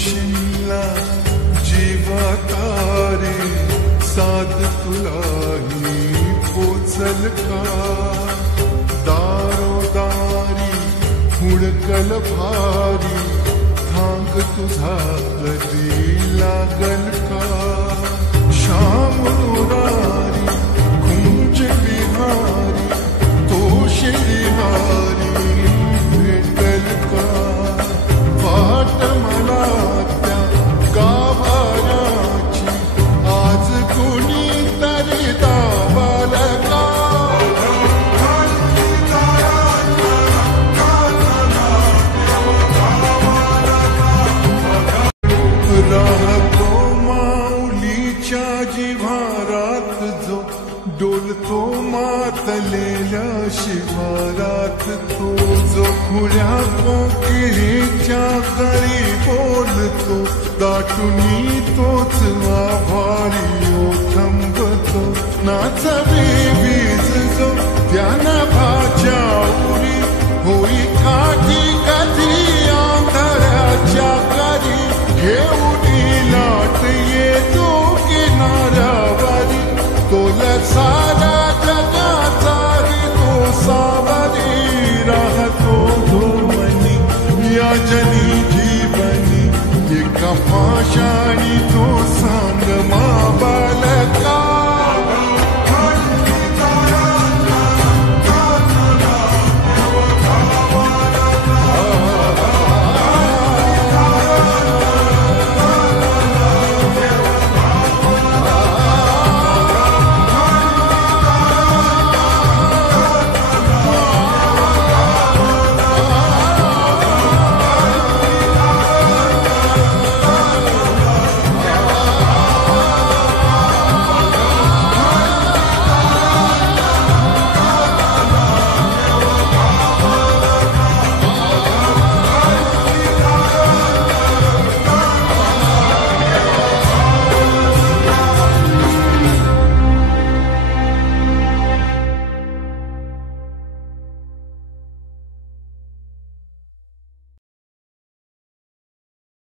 शिमला जीवातारे साध तुलाही पोचल का दारोदारी हुडकल भारी थांग तुझा कधी लागल का श्याम मुरारी कुंज बिहारी तो श्रीहारी भेटल का वाट मला त्या गाभाऱ्याची आज कुणी तरी दावाल का राहतो माऊलीच्या जिव्हारात जो डोलतो मातलेल्या शिवारात तो जो खुल्या कोकिळीच्या गळी बोलतो दाटुनी तोच आभारी ओ थंबतो नाचवे वीज जो त्याना भाच्या उरी होई काठी कधी आंधळ्याच्या करी घेऊन लाट येतो किनाऱ्यावरी तो लसा